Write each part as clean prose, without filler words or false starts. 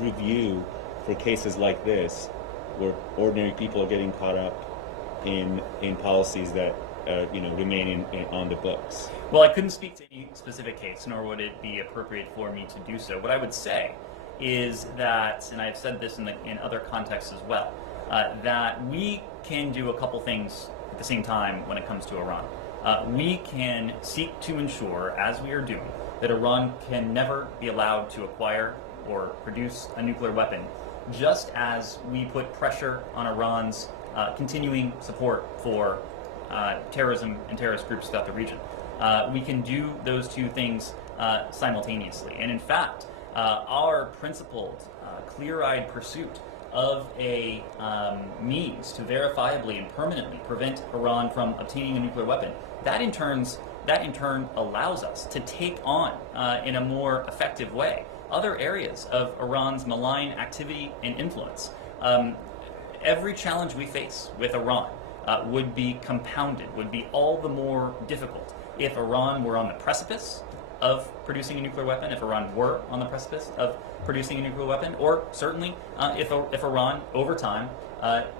review for cases like this, where ordinary people are getting caught up in policies that remain on the books? Well, I couldn't speak to any specific case, nor would it be appropriate for me to do so. What I would say is that, and I've said this in other contexts as well, that we can do a couple things at the same time when it comes to Iran. We can seek to ensure, as we are doing, that Iran can never be allowed to acquire or produce a nuclear weapon, just as we put pressure on Iran's continuing support for terrorism and terrorist groups throughout the region. We can do those two things simultaneously. And in fact, our principled, clear-eyed pursuit of a means to verifiably and permanently prevent Iran from obtaining a nuclear weapon, that in turn allows us to take on, in a more effective way, other areas of Iran's malign activity and influence. Every challenge we face with Iran would be compounded, would be all the more difficult if Iran were on the precipice of producing a nuclear weapon, if Iran were on the precipice of producing a nuclear weapon, or certainly if Iran, over time,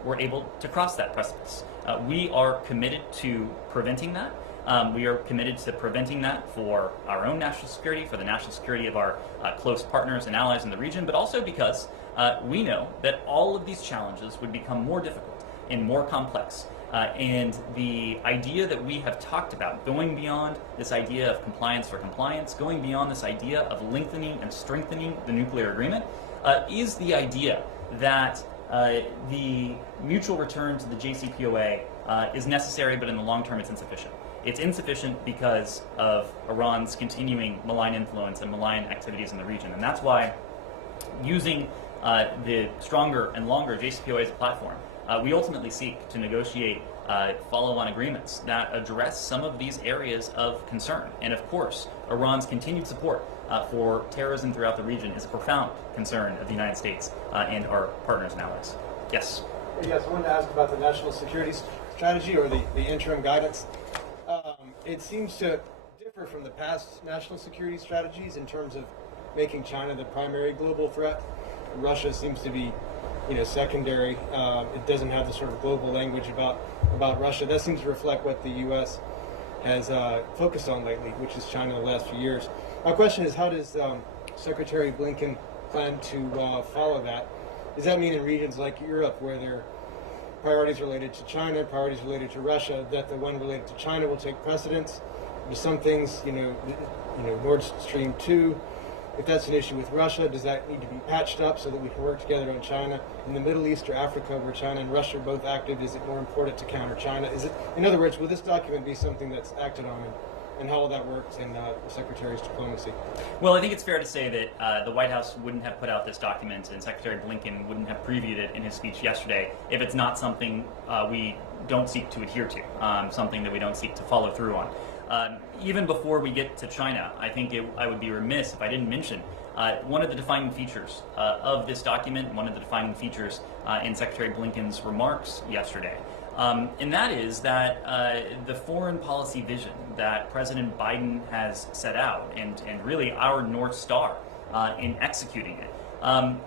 were able to cross that precipice. We are committed to preventing that. We are committed to preventing that for our own national security, for the national security of our close partners and allies in the region, but also because we know that all of these challenges would become more difficult and more complex. And the idea that we have talked about, going beyond this idea of compliance for compliance, going beyond this idea of lengthening and strengthening the nuclear agreement, is the idea that the mutual return to the JCPOA is necessary, but in the long term it's insufficient. It's insufficient because of Iran's continuing malign influence and malign activities in the region. And that's why using the stronger and longer JCPOA as a platform, we ultimately seek to negotiate follow-on agreements that address some of these areas of concern. And of course, Iran's continued support for terrorism throughout the region is a profound concern of the United States and our partners and allies. Yes? Yes, I wanted to ask about the national security strategy, or the interim guidance. It seems to differ from the past national security strategies in terms of making China the primary global threat. Russia seems to be, secondary. It doesn't have the sort of global language about Russia. That seems to reflect what the U.S. has focused on lately, which is China the last few years. My question is, how does Secretary Blinken plan to follow that? Does that mean in regions like Europe, where there are priorities related to China, priorities related to Russia, that the one related to China will take precedence? There's some things, Nord Stream 2, if that's an issue with Russia, does that need to be patched up so that we can work together on China? In the Middle East or Africa, where China and Russia are both active, is it more important to counter China? In other words, will this document be something that's acted on, and how will that work in the Secretary's diplomacy? Well, I think it's fair to say that the White House wouldn't have put out this document, and Secretary Blinken wouldn't have previewed it in his speech yesterday if it's not something we don't seek to adhere to, something that we don't seek to follow through on. Even before we get to China, I think I would be remiss if I didn't mention one of the defining features of this document, one of the defining features in Secretary Blinken's remarks yesterday. And that is that the foreign policy vision that President Biden has set out, and really our North Star in executing it,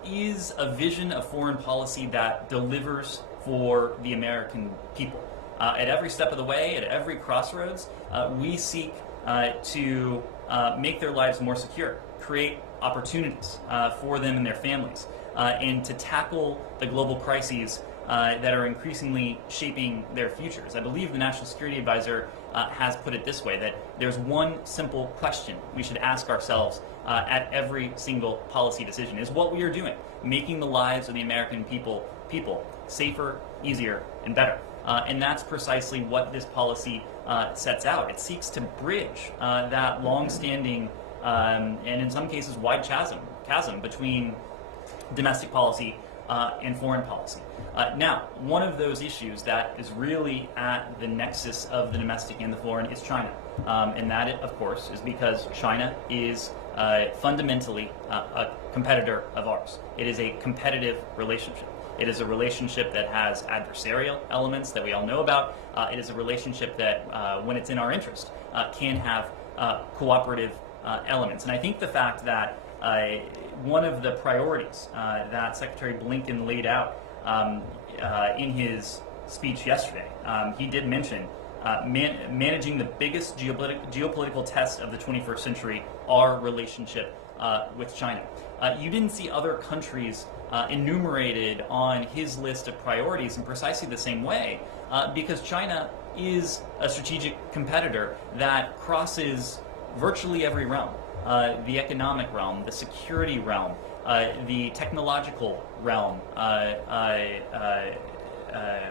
is a vision of foreign policy that delivers for the American people. At every step of the way, at every crossroads, we seek to make their lives more secure, create opportunities for them and their families, and to tackle the global crises that are increasingly shaping their futures. I believe the National Security Advisor has put it this way, that there's one simple question we should ask ourselves at every single policy decision: is what we are doing making the lives of the American people safer, easier, and better? And that's precisely what this policy sets out. It seeks to bridge that long-standing and in some cases wide chasm between domestic policy and foreign policy. Now, one of those issues that is really at the nexus of the domestic and the foreign is China. And that, of course, is because China is fundamentally a competitor of ours. It is a competitive relationship. It is a relationship that has adversarial elements that we all know about. It is a relationship that, when it's in our interest, can have cooperative elements. And I think the fact that one of the priorities that Secretary Blinken laid out in his speech yesterday, he did mention managing the biggest geopolitical test of the 21st century, our relationship with China. You didn't see other countries enumerated on his list of priorities in precisely the same way, because China is a strategic competitor that crosses virtually every realm. The economic realm, the security realm, the technological realm,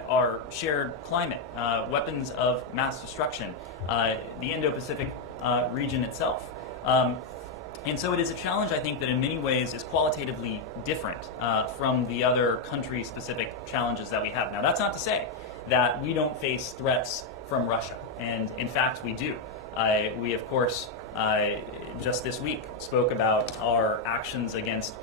our shared climate, weapons of mass destruction, the Indo-Pacific region itself. And so it is a challenge, I think, that in many ways is qualitatively different from the other country-specific challenges that we have. Now, that's not to say that we don't face threats from Russia, and in fact, we do. We, of course, just this week spoke about our actions against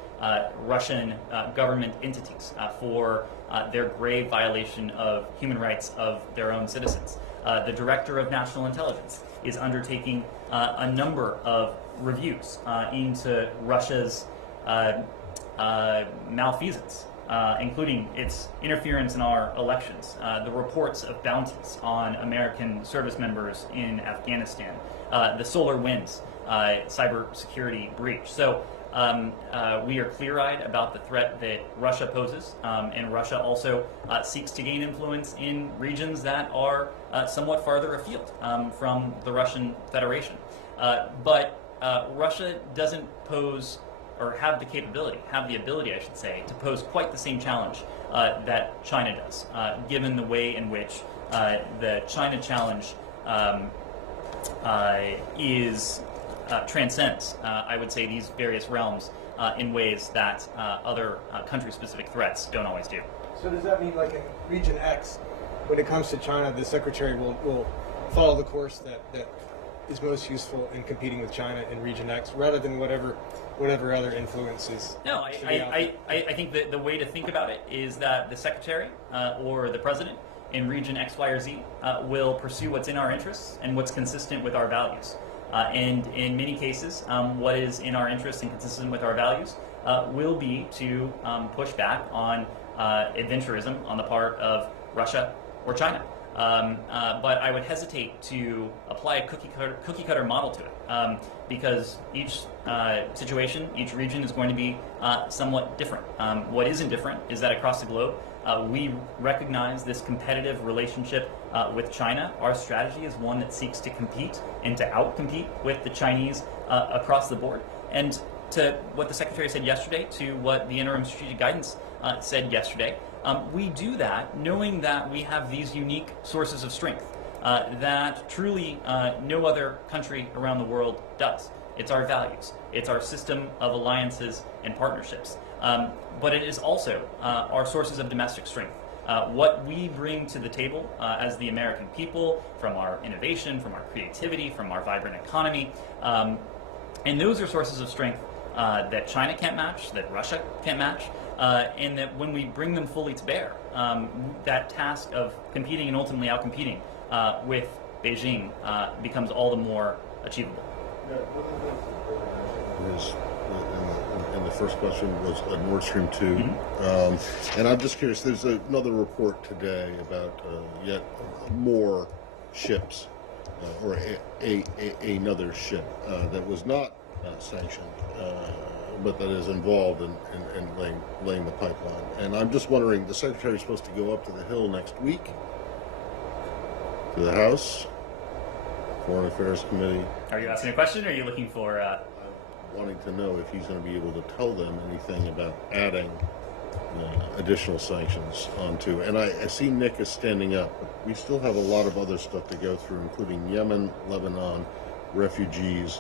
Russian government entities for their grave violation of human rights of their own citizens. The Director of National Intelligence is undertaking a number of reviews into Russia's malfeasance, including its interference in our elections, the reports of bounties on American service members in Afghanistan, the SolarWinds cybersecurity breach. So we are clear-eyed about the threat that Russia poses, and Russia also seeks to gain influence in regions that are somewhat farther afield from the Russian Federation. But Russia doesn't pose, or have the ability, I should say, to pose quite the same challenge that China does, given the way in which the China challenge transcends, I would say, these various realms in ways that other country-specific threats don't always do. So does that mean, like in Region X, when it comes to China, the Secretary will follow the course that is most useful in competing with China in Region X, rather than whatever other influences? No, I think that the way to think about it is that the Secretary or the President in Region X, Y, or Z will pursue what's in our interests and what's consistent with our values. And in many cases, what is in our interests and consistent with our values will be to push back on adventurism on the part of Russia or China. But I would hesitate to apply a cookie cutter model to it, because each situation, each region is going to be somewhat different. What isn't different is that across the globe, we recognize this competitive relationship with China. Our strategy is one that seeks to compete and to outcompete with the Chinese across the board. And to what the Secretary said yesterday, to what the interim strategic guidance said yesterday, we do that knowing that we have these unique sources of strength that truly no other country around the world does. It's our values. It's our system of alliances and partnerships. But it is also our sources of domestic strength. What we bring to the table as the American people, from our innovation, from our creativity, from our vibrant economy. And those are sources of strength that China can't match, that Russia can't match, and that when we bring them fully to bear, that task of competing and ultimately outcompeting with Beijing becomes all the more achievable. And the first question was Nord Stream 2. Mm-hmm. And I'm just curious, there's another report today about yet more ships, or another ship that was not sanctioned, but that is involved in laying the pipeline. And I'm just wondering, the Secretary is supposed to go up to the Hill next week, to the House Foreign Affairs Committee. Are you asking a question, or are you looking for... I'm wanting to know if he's going to be able to tell them anything about adding additional sanctions onto. And I see Nick is standing up, but we still have a lot of other stuff to go through, including Yemen, Lebanon, refugees,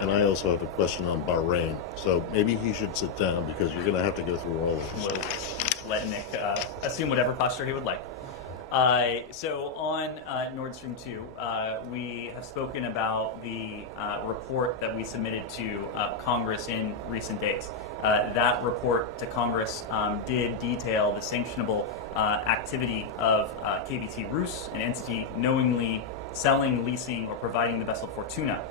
and I also have a question on Bahrain. So maybe he should sit down, because you're going to have to go through all of this. We'll let Nick assume whatever posture he would like. So on Nord Stream 2, we have spoken about the report that we submitted to Congress in recent days. That report to Congress did detail the sanctionable activity of KBT Rus, an entity knowingly selling, leasing, or providing the vessel Fortuna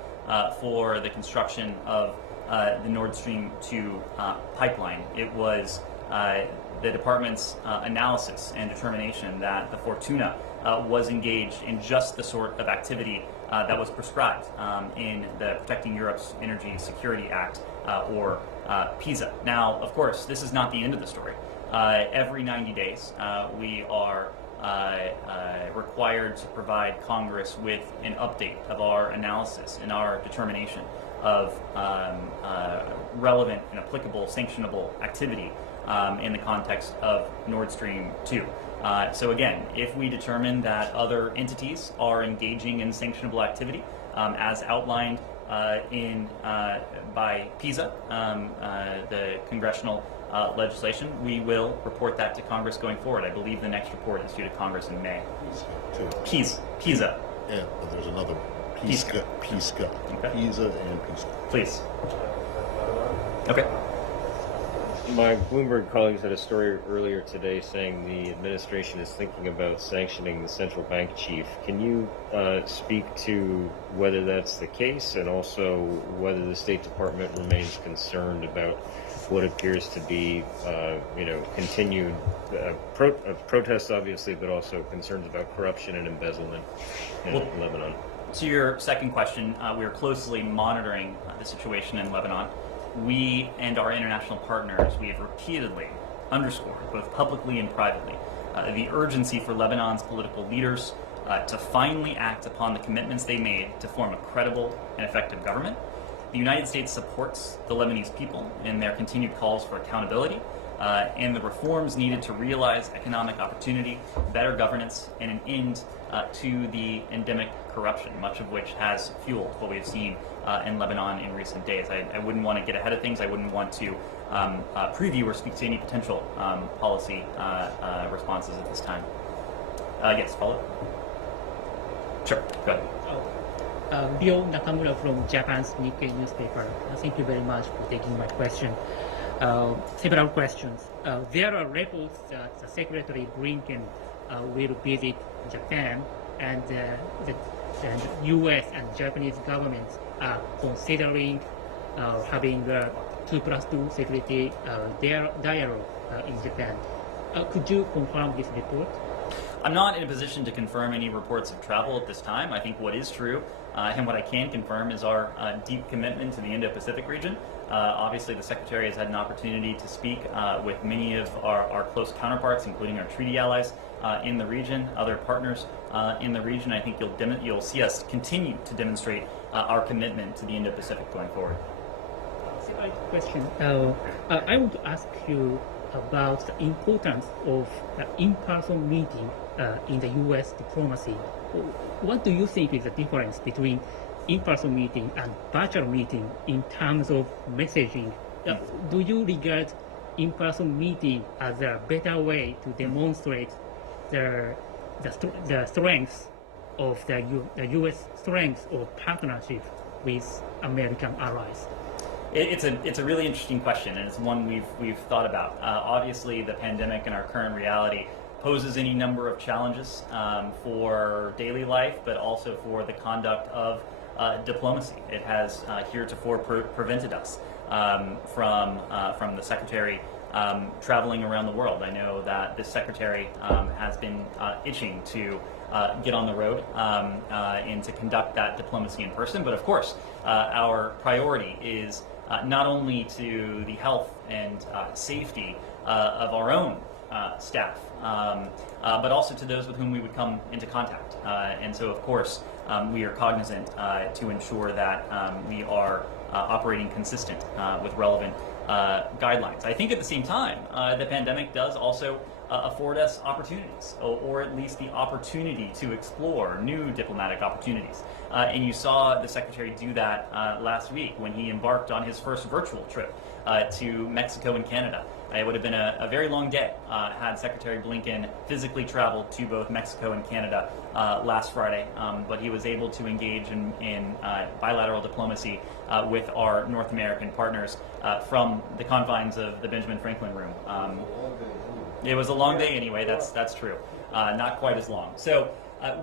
for the construction of the Nord Stream 2 pipeline. It was the department's analysis and determination that the Fortuna was engaged in just the sort of activity that was prescribed in the Protecting Europe's Energy Security Act, or PISA. Now, of course, this is not the end of the story. Every 90 days, we are required to provide Congress with an update of our analysis and our determination of relevant and applicable sanctionable activity in the context of Nord Stream 2. So again, if we determine that other entities are engaging in sanctionable activity, as outlined by PISA, the congressional legislation, we will report that to Congress going forward. I believe the next report is due to Congress in May. PISA. Yeah, but there's another PISA. Okay. PISA and PISA. Please. Okay. My Bloomberg colleagues had a story earlier today saying the administration is thinking about sanctioning the central bank chief. Can you speak to whether that's the case, and also whether the State Department remains concerned about what appears to be, continued protests, obviously, but also concerns about corruption and embezzlement in Lebanon? To your second question, we are closely monitoring the situation in Lebanon. We and our international partners, we have repeatedly underscored, both publicly and privately, the urgency for Lebanon's political leaders to finally act upon the commitments they made to form a credible and effective government. The United States supports the Lebanese people in their continued calls for accountability and the reforms needed to realize economic opportunity, better governance, and an end to the endemic corruption, much of which has fueled what we've seen in Lebanon in recent days. I wouldn't want to get ahead of things. I wouldn't want to preview or speak to any potential policy responses at this time. Yes, follow. Sure, go ahead. Ryo Nakamura from Japan's Nikkei newspaper. Thank you very much for taking my question. Several questions. There are reports that the Secretary Blinken will visit Japan, and the U.S. and Japanese governments are considering having a 2+2 security dialogue in Japan. Could you confirm this report? I'm not in a position to confirm any reports of travel at this time. I think what is true and what I can confirm is our deep commitment to the Indo-Pacific region. Obviously, the Secretary has had an opportunity to speak with many of our close counterparts, including our treaty allies in the region, other partners in the region. I think you'll see us continue to demonstrate our commitment to the Indo-Pacific going forward. Second question. I want to ask you about the importance of the in-person meeting in the U.S. diplomacy. What do you think is the difference between in-person meeting and virtual meeting in terms of messaging? Do you regard in-person meeting as a better way to demonstrate the strength of the U.S. strength of partnership with American allies? It's a really interesting question, and it's one we've thought about. Obviously, the pandemic and our current reality poses any number of challenges for daily life, but also for the conduct of diplomacy. It has heretofore prevented us from the Secretary traveling around the world. I know that this Secretary has been itching to get on the road and to conduct that diplomacy in person. But of course, our priority is not only to the health and safety of our own staff, but also to those with whom we would come into contact. And so, of course, we are cognizant to ensure that we are operating consistent with relevant guidelines. I think at the same time, the pandemic does also afford us opportunities, or at least the opportunity to explore new diplomatic opportunities. And you saw the Secretary do that last week when he embarked on his first virtual trip to Mexico and Canada. It would have been a very long day had Secretary Blinken physically traveled to both Mexico and Canada last Friday, but he was able to engage in bilateral diplomacy with our North American partners from the confines of the Benjamin Franklin Room. It was a long day anyway, that's true. Not quite as long. So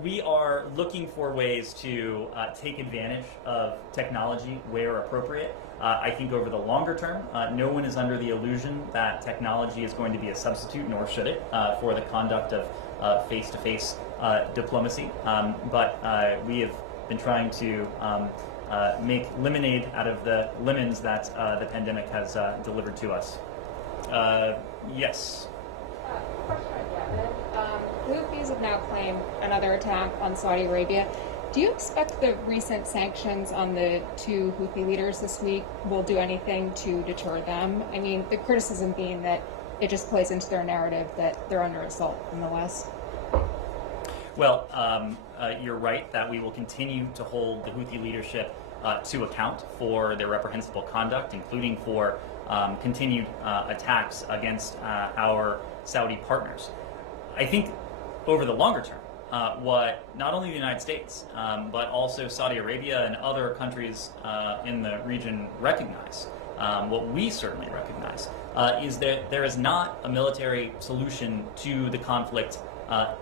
We are looking for ways to take advantage of technology where appropriate. I think over the longer term, no one is under the illusion that technology is going to be a substitute, nor should it, for the conduct of face-to-face diplomacy. But we have been trying to make lemonade out of the lemons that the pandemic has delivered to us. Yes. Question on Yemen. Houthis have now claimed another attack on Saudi Arabia. Do you expect the recent sanctions on the two Houthi leaders this week will do anything to deter them? I mean, the criticism being that it just plays into their narrative that they're under assault from the West. Well, you're right that we will continue to hold the Houthi leadership to account for their reprehensible conduct, including for continued attacks against our Saudi partners. I think over the longer term, what not only the United States, but also Saudi Arabia and other countries in the region recognize, what we certainly recognize, is that there is not a military solution to the conflict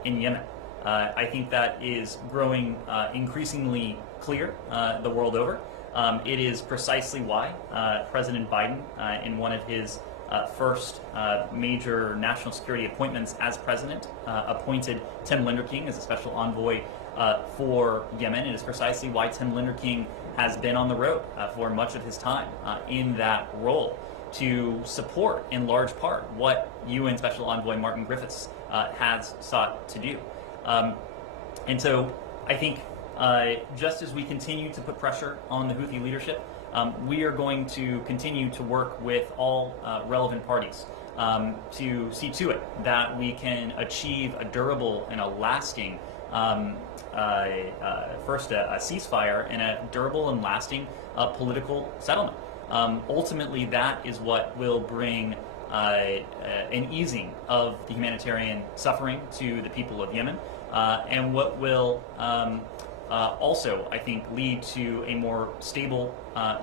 in Yemen. I think that is growing increasingly clear the world over. It is precisely why President Biden, in one of his first major national security appointments as president, appointed Tim Linderking as a special envoy for Yemen. It is precisely why Tim Linderking has been on the road for much of his time in that role to support, in large part, what UN Special Envoy Martin Griffiths has sought to do. And so I think just as we continue to put pressure on the Houthi leadership, we are going to continue to work with all relevant parties to see to it that we can achieve a durable and a lasting, first a ceasefire and a durable and lasting political settlement. Ultimately, that is what will bring an easing of the humanitarian suffering to the people of Yemen, and what will also, I think, lead to a more stable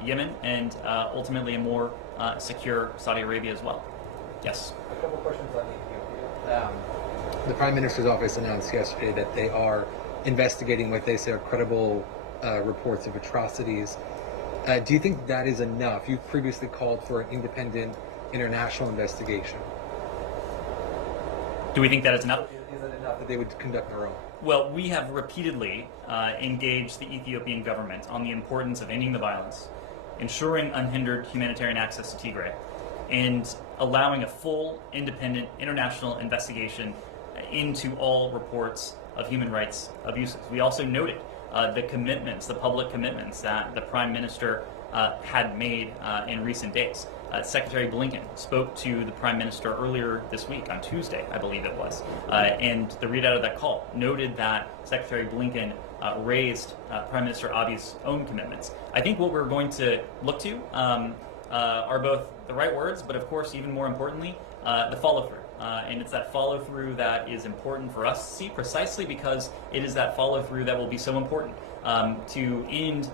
Yemen and ultimately a more secure Saudi Arabia as well. Yes? A couple questions on Ethiopia. The Prime Minister's office announced yesterday that they are investigating what they say are credible reports of atrocities. Do you think that is enough? You've previously called for an independent international investigation. Do we think that is enough? Is it enough that they would conduct their own? Well, we have repeatedly engaged the Ethiopian government on the importance of ending the violence, ensuring unhindered humanitarian access to Tigray, and allowing a full, independent international investigation into all reports of human rights abuses. We also noted the commitments, the public commitments that the Prime Minister had made in recent days. Secretary Blinken spoke to the Prime Minister earlier this week, on Tuesday, I believe it was, and the readout of that call noted that Secretary Blinken raised Prime Minister Abiy's own commitments. I think what we're going to look to are both the right words, but of course, even more importantly, the follow-through. And it's that follow-through that is important for us to see, precisely because it is that follow-through that will be so important to end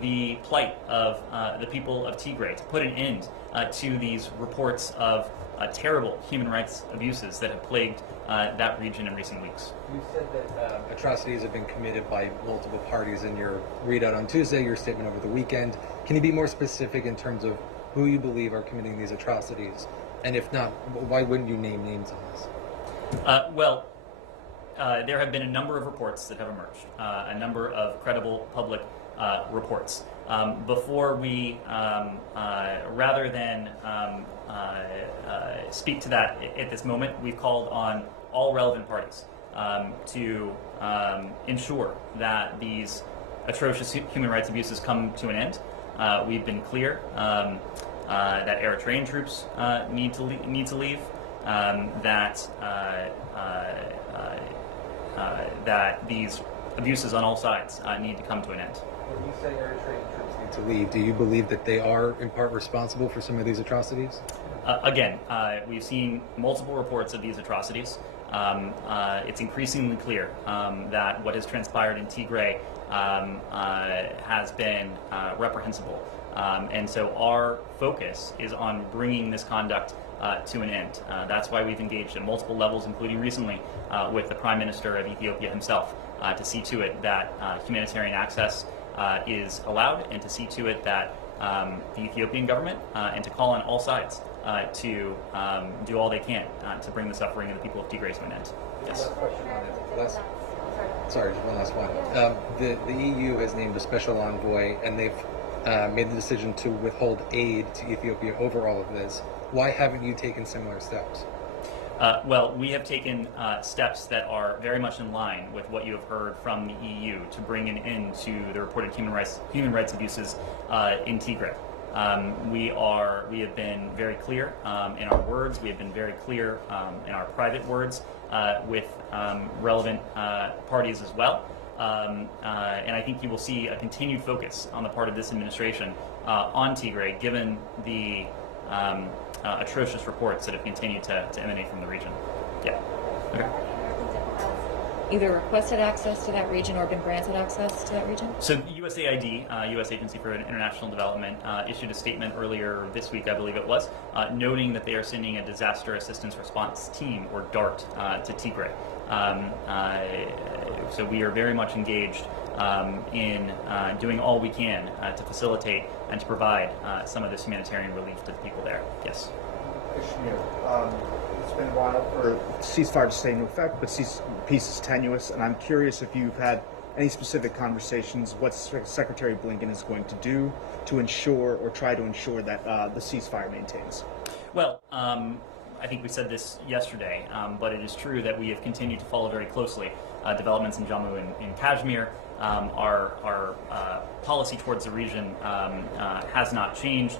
the plight of the people of Tigray, to put an end to these reports of terrible human rights abuses that have plagued that region in recent weeks. You said that atrocities have been committed by multiple parties in your readout on Tuesday, your statement over the weekend. Can you be more specific in terms of who you believe are committing these atrocities? And if not, why wouldn't you name names on this? There have been a number of reports that have emerged, a number of credible public reports. Before we, rather than speak to that at this moment, we've called on all relevant parties to ensure that these atrocious human rights abuses come to an end. We've been clear that Eritrean troops need to leave, that these abuses on all sides need to come to an end. When you say Eritrean troops need to leave, do you believe that they are in part responsible for some of these atrocities? Again, we've seen multiple reports of these atrocities. It's increasingly clear that what has transpired in Tigray has been reprehensible. And so our focus is on bringing this conduct to an end. That's why we've engaged at multiple levels, including recently with the Prime Minister of Ethiopia himself, to see to it that humanitarian access is allowed, and to see to it that the Ethiopian government and to call on all sides to do all they can to bring the suffering of the people of Tigray to an end. Yes. Sorry, just one last one. The EU has named a special envoy, and they've made the decision to withhold aid to Ethiopia over all of this. Why haven't you taken similar steps? Well, we have taken steps that are very much in line with what you have heard from the EU to bring an end to the reported human rights abuses in Tigray. We have been very clear in our words. We have been very clear in our private words with relevant parties as well. And I think you will see a continued focus on the part of this administration on Tigray, given the atrocious reports that have continued to emanate from the region. Yeah. Okay. Either requested access to that region or been granted access to that region? So USAID, U.S. Agency for International Development, issued a statement earlier this week, I believe it was, noting that they are sending a disaster assistance response team, or DART, to Tigray. So we are very much engaged in doing all we can to facilitate and to provide some of this humanitarian relief to the people there. Yes. Kashmir. It's been a while for ceasefire to stay into effect, but peace is tenuous, and I'm curious if you've had any specific conversations, what Secretary Blinken is going to do to ensure or try to ensure that the ceasefire maintains. Well, I think we said this yesterday, but it is true that we have continued to follow very closely developments in Jammu and Kashmir. Our policy towards the region has not changed.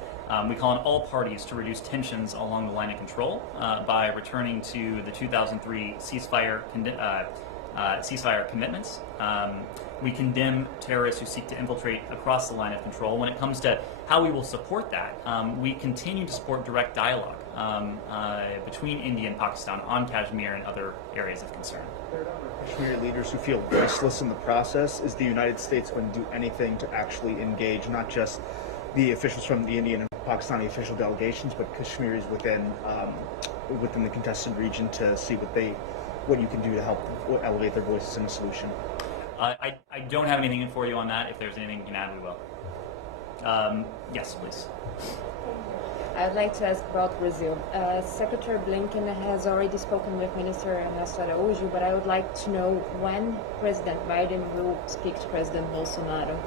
We call on all parties to reduce tensions along the line of control by returning to the 2003 ceasefire commitments. We condemn terrorists who seek to infiltrate across the line of control. When it comes to how we will support that, we continue to support direct dialogue between India and Pakistan on Kashmir and other areas of concern. There are a number of Kashmiri leaders who feel voiceless in the process. Is the United States going to do anything to actually engage not just the officials from the Indian and Pakistani official delegations, but Kashmiris within the contested region to see what you can do to help elevate their voices in a solution? I don't have anything for you on that. If there's anything you can add, we will. Yes, please. I'd like to ask about Brazil. Secretary Blinken has already spoken with Minister Ernesto Araújo, but I would like to know when President Biden will speak to President Bolsonaro.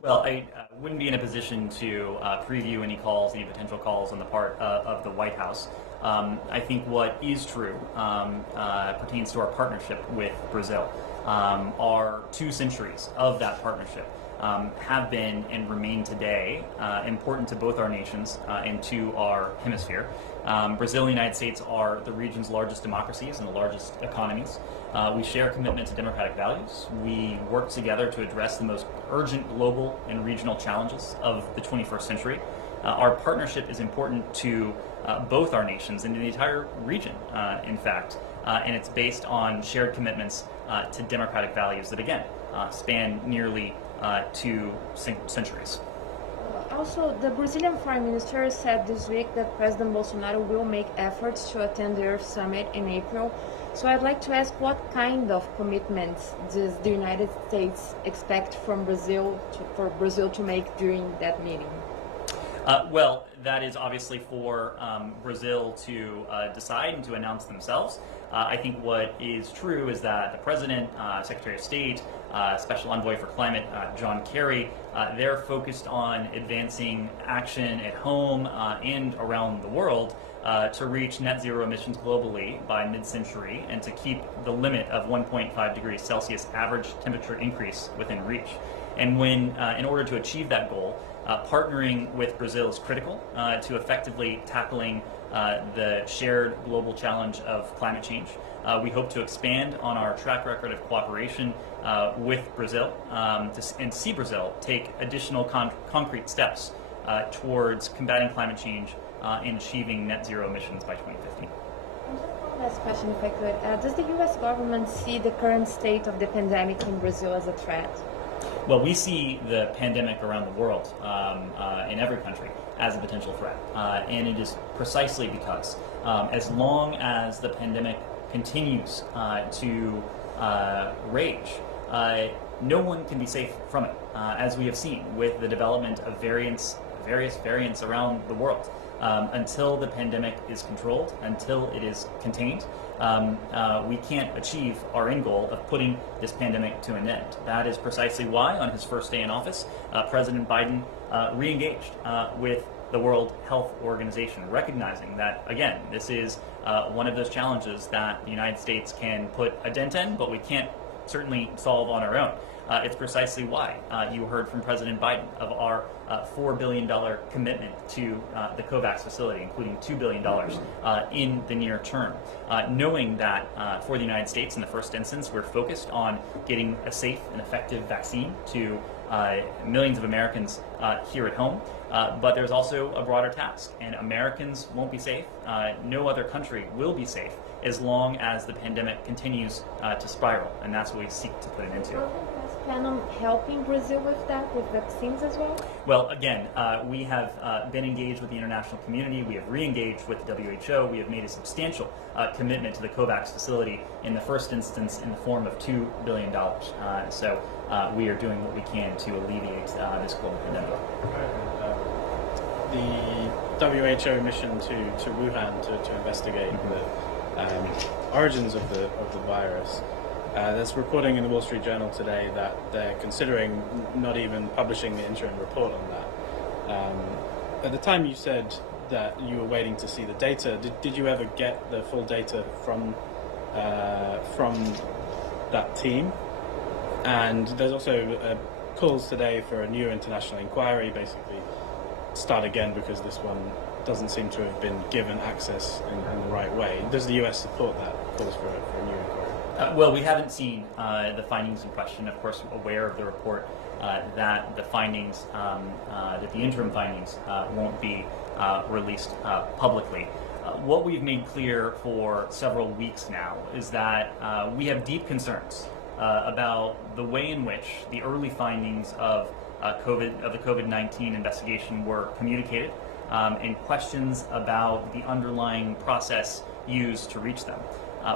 Well, I wouldn't be in a position to preview any potential calls on the part of the White House. I think what is true pertains to our partnership with Brazil. Our 2 centuries of that partnership have been and remain today important to both our nations and to our hemisphere. Brazil and the United States are the region's largest democracies and the largest economies. We share a commitment to democratic values. We work together to address the most urgent global and regional challenges of the 21st century. Our partnership is important to both our nations and to the entire region, in fact, and it's based on shared commitments to democratic values that, again, span nearly 2 centuries. Also, the Brazilian Foreign Minister said this week that President Bolsonaro will make efforts to attend the Earth Summit in April. So I'd like to ask, what kind of commitments does the United States expect from Brazil for Brazil to make during that meeting? Well, that is obviously for Brazil to decide and to announce themselves. I think what is true is that the President, Secretary of State, Special Envoy for Climate, John Kerry, they're focused on advancing action at home and around the world to reach net zero emissions globally by mid-century and to keep the limit of 1.5 degrees Celsius average temperature increase within reach. And in order to achieve that goal, partnering with Brazil is critical to effectively tackling the shared global challenge of climate change. We hope to expand on our track record of cooperation with Brazil and see Brazil take additional concrete steps towards combating climate change and achieving net zero emissions by 2050. One last question, if I could. Does the U.S. government see the current state of the pandemic in Brazil as a threat? Well, we see the pandemic around the world, in every country, as a potential threat. And it is precisely because as long as the pandemic continues to rage, no one can be safe from it, as we have seen with the development of various variants around the world. Until the pandemic is controlled, until it is contained, we can't achieve our end goal of putting this pandemic to an end. That is precisely why, on his first day in office, President Biden re-engaged with the World Health Organization, recognizing that, again, this is one of those challenges that the United States can put a dent in, but we can't certainly solve on our own. It's precisely why you heard from President Biden of our $4 billion commitment to the COVAX facility, including $2 billion in the near term. Knowing that for the United States, in the first instance, we're focused on getting a safe and effective vaccine to millions of Americans here at home. But there's also a broader task, and Americans won't be safe. No other country will be safe as long as the pandemic continues to spiral, and that's what we seek to put an end to. Plan on helping Brazil with that, with vaccines as well? Well, again, we have been engaged with the international community. We have re-engaged with the WHO. We have made a substantial commitment to the COVAX facility in the first instance in the form of $2 billion. So we are doing what we can to alleviate this global pandemic. The WHO mission to Wuhan to investigate the origins of the virus. There's reporting in the Wall Street Journal today that they're considering not even publishing the interim report on that. At the time you said that you were waiting to see the data. Did you ever get the full data from that team? And there's also calls today for a new international inquiry, basically start again because this one doesn't seem to have been given access in the right way. Does the US support that calls for a new inquiry? Well, we haven't seen the findings in question. Of course, aware of the report that the findings, that the interim findings won't be released publicly. What we've made clear for several weeks now is that we have deep concerns about the way in which the early findings of the COVID-19 investigation were communicated, and questions about the underlying process used to reach them.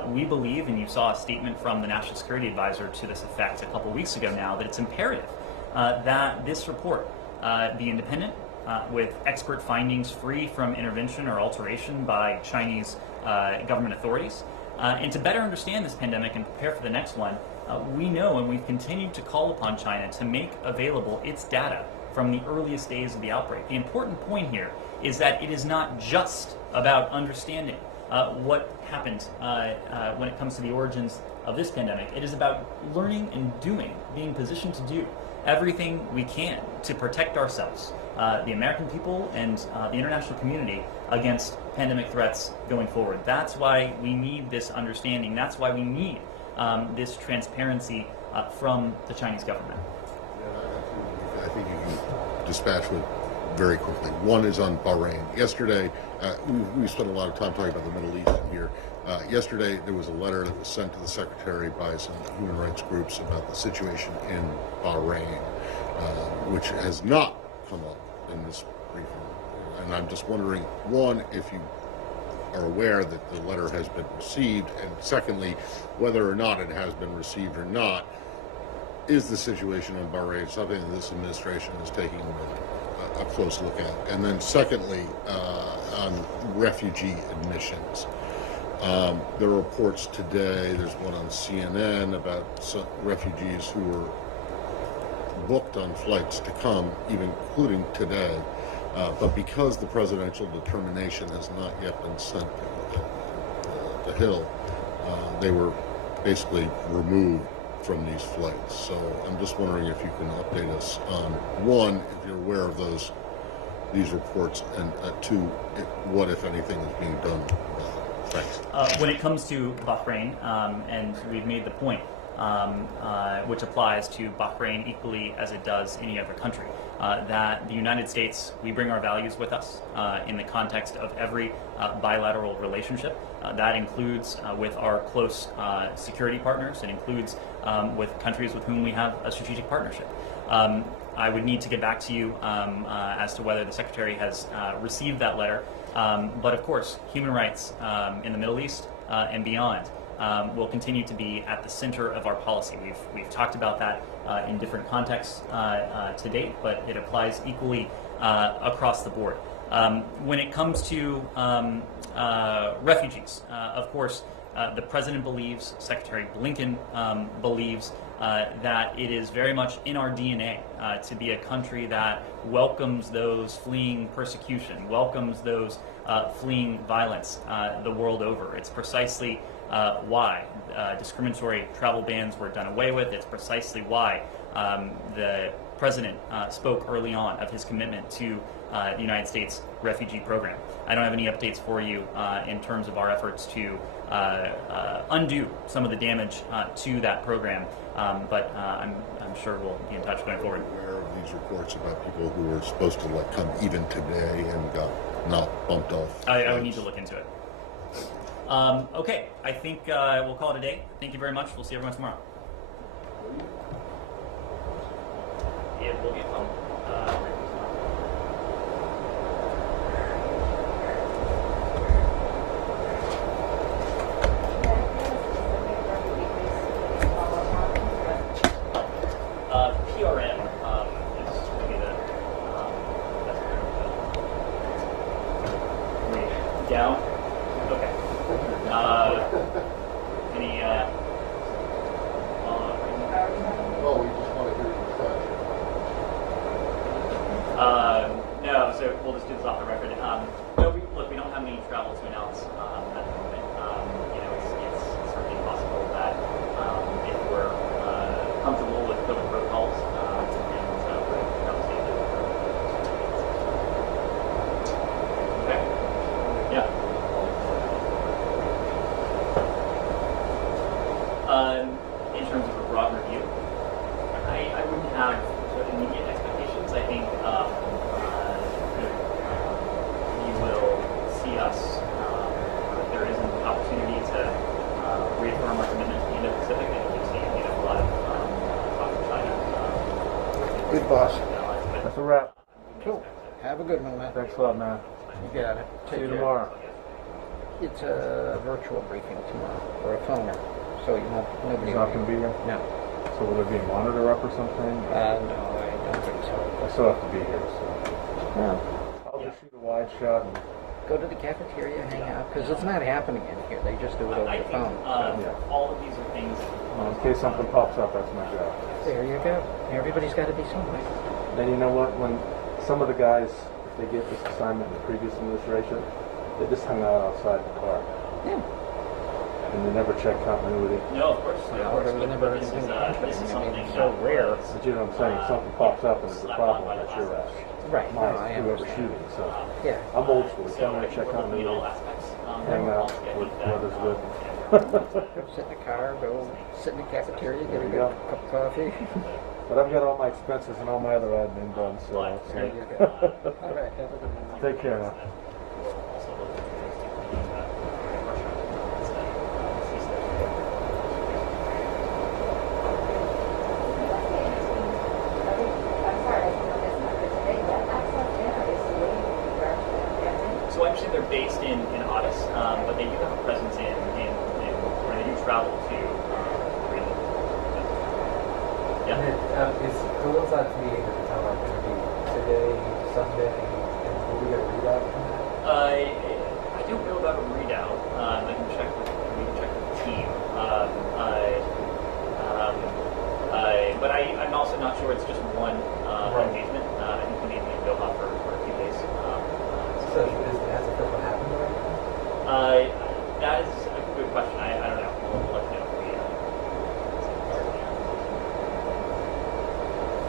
We believe, and you saw a statement from the National Security Advisor to this effect a couple weeks ago now, that it's imperative that this report be independent, with expert findings free from intervention or alteration by Chinese government authorities. And to better understand this pandemic and prepare for the next one, we know, and we've continued to call upon China to make available its data from the earliest days of the outbreak. The important point here is that it is not just about understanding what happened when it comes to the origins of this pandemic. It is about learning and doing, being positioned to do everything we can to protect ourselves, the American people and the international community, against pandemic threats going forward. That's why we need this understanding. That's why we need this transparency from the Chinese government. I think you can dispatch with very quickly. One is on Bahrain. Yesterday, we spent a lot of time talking about the Middle East here. Yesterday, there was a letter that was sent to the Secretary by some human rights groups about the situation in Bahrain, which has not come up in this briefing. And I'm just wondering, one, if you are aware that the letter has been received, and secondly, whether or not it has been received or not, is the situation in Bahrain something that this administration is taking a close look at? And then secondly, on refugee admissions. There are reports today, there's one on CNN about some refugees who were booked on flights to come, even including today, but because the presidential determination has not yet been sent to the Hill, they were basically removed from these flights. So I'm just wondering if you can update us on, one, if you're aware of these reports, and two, what, if anything, is being done. Thanks. When it comes to Bahrain, and we've made the point, which applies to Bahrain equally as it does any other country, that the United States, we bring our values with us in the context of every bilateral relationship. That includes with our close security partners. It includes with countries with whom we have a strategic partnership. I would need to get back to you as to whether the Secretary has received that letter. But of course, human rights in the Middle East and beyond will continue to be at the center of our policy. We've talked about that in different contexts to date, but it applies equally across the board. When it comes to refugees, of course, the President believes, Secretary Blinken believes, that it is very much in our DNA to be a country that welcomes those fleeing persecution, welcomes those fleeing violence the world over. It's precisely why discriminatory travel bans were done away with. It's precisely why the President spoke early on of his commitment to the United States refugee program. I don't have any updates for you in terms of our efforts to undo some of the damage to that program, but I'm sure we'll be in touch going forward. Aware of these reports about people who were supposed to come even today and got not bumped off? I would need to look into it. Okay, I think we'll call it a day. Thank you very much. We'll see everyone tomorrow. It will be fun. PRM is maybe the best down. Okay. Any Oh, we just want to hear your question. no, so we'll just do this off the record. No, look, we don't have any travel to announce at the moment. It's certainly possible that if we're comfortable with COVID protocols and we're obviously okay. Yeah. In terms of a broad review, I wouldn't have sort of immediate expectations. I think you will see us. If there is an opportunity to reaffirm our commitment to the Indo-Pacific, and you've seen a lot of talk to China. Good boss. That's a wrap. Cool. Have a good one, man. Thanks a lot, man. You got it. See Take you care. tomorrow. It's a virtual briefing tomorrow, or a phoner, so you won't. Nobody. He's not going to be here? No. So will there be a monitor up or something? No, I don't think so. I still have to be here, so. No. I'll just shoot a wide shot and Go to the cafeteria, hang out, because it's not happening in here. They just do it over I the think phone. all of these are things. in case something pops up, that's my job. There you go. Everybody's got to be somewhere. Then you know what? When some of the guys, if they get this assignment in the previous administration, they just hung out outside the car. Yeah. And they never check continuity. No, of course. Yeah, Of course. there was never This anything is happening. this is I mean, something it's so that rare. was, But you know what I'm saying? If something pops up and there's a problem, that's your ass. Right. No, Mine, I whoever's understand. shooting. So Yeah. I'm old school. So Come I in, think check we're looking at all continuity, aspects. hang out with others good. Go sit in the car, go sit in the cafeteria, get a There you good go. cup of coffee. But I've got all my expenses and all my other admin done, so it's There like, you go. All right. Have a good one. take care now. So I understand they're based in Addis, but they do have a presence in where they do travel to Greenland. Yeah. Is Philosoph meeting at the time going to be today, Sunday, and will we get a readout from that? I don't know about a readout. I can check with the team. But I'm also not sure it's just one engagement. I think we need to go off for a few days. So has the first one happened already? That is a good question. I don't know. We'll let you know.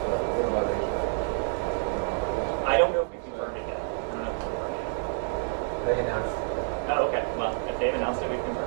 What about Asia? I don't know if we confirmed it yet. They announced. Oh, okay. Well, if they've announced it, we've confirmed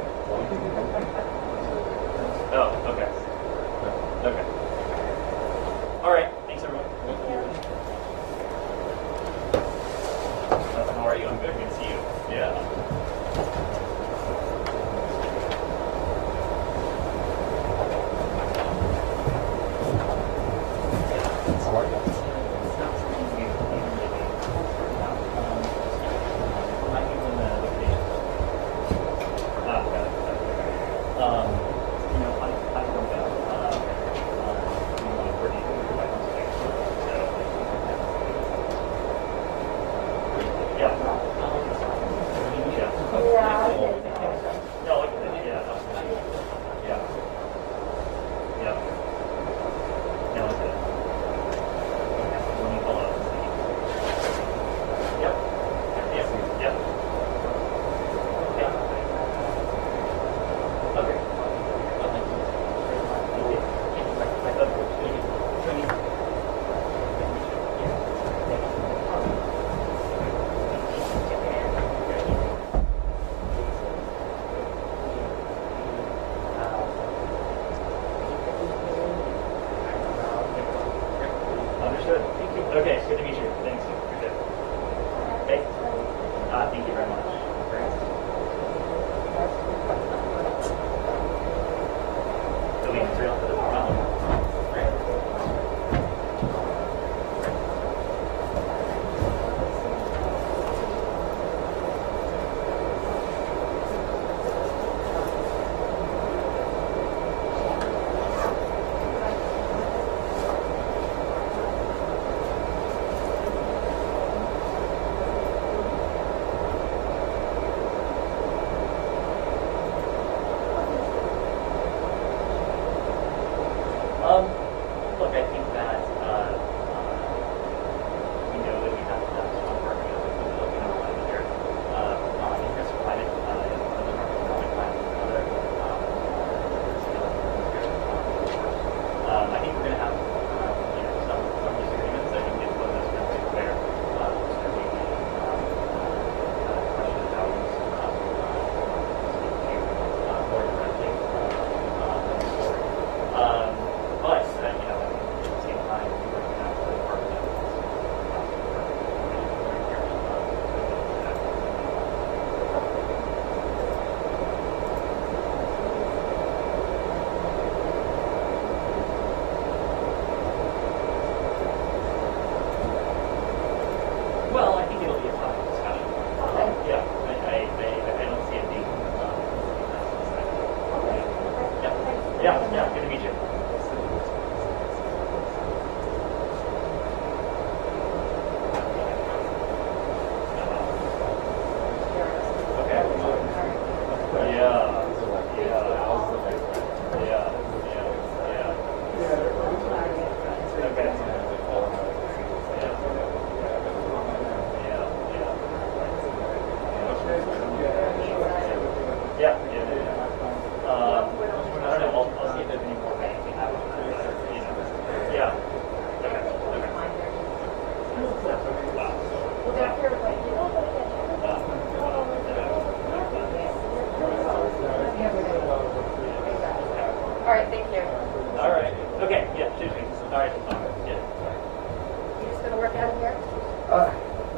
Okay, good to meet you. Thanks. You're good. Okay. Thank you very much. The link material for the problem. Right. Look, I think that we know that we have to have a strong partnership with Google. We have a lot of their interest in climate, one of the economic climate, another. I think we're going to have some disagreements. I think it's one of those countries where there may be question of how we speak to more directly going forward. But at the same time, we're going to have to work with Well, I think it'll be a topic of discussion. Yeah, I don't see it being yeah, good to meet you. I don't know. I'll see if there's any more ways we have. Yeah. All right, thank you. All right. Okay. Yeah. Shoot me. All right. Yeah. You just gonna work out of here?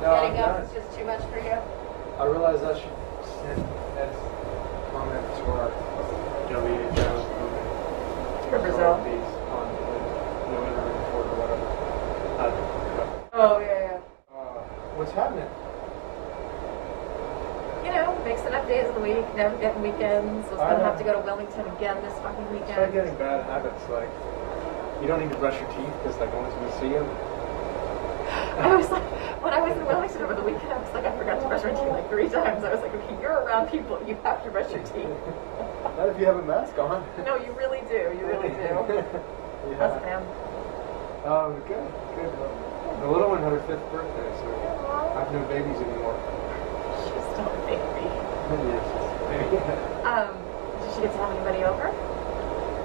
No, Getting I'm up not. is just too much for you? I realize I should send Ned's comment to our WHO For Brazil? on the interim report or whatever. Oh, yeah. What's happening? You know, mixing up days of the week, never getting weekends. Was I gonna know. have to go to Wilmington again this fucking Start weekend. getting bad habits, like you don't need to brush your teeth because like no one's gonna see you. I was like, when I was in Wilmington over the weekend, I was like, I forgot to brush my teeth like 3 times. I was like, okay, you're around people, you have to brush your teeth. Not if you have a mask on. No, you really do. You really do. How's Pam? Good. The little one had her 5th birthday, so I have no babies anymore. She's still a baby. Yes. Did she get to have anybody over?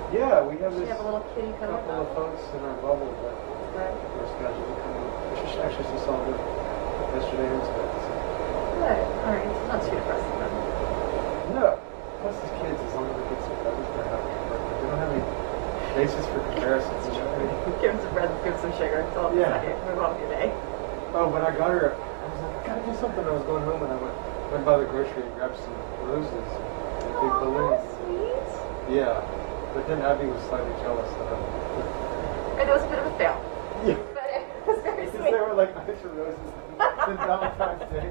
Yeah, we have Did this she have a little kitty cuddle couple of folks in our bubble that we're scheduled to come in. She actually just saw them yesterday and today. So. Good. All right. It's not too depressing then. No. Plus these kids, as long as they get some presents, they're happy. They don't have any basis for comparisons. You know what I mean? Give him some bread, give him some sugar. It's all Yeah. move on with your day. Oh, but I got her. I was like, I gotta do something. I was going home and I went by the grocery and grabbed some roses and big balloons. Sweet. Yeah. But then Abby was slightly jealous that I And it was a bit of a fail. Yeah. But it was very because sweet. they were like nicer roses than Valentine's Day.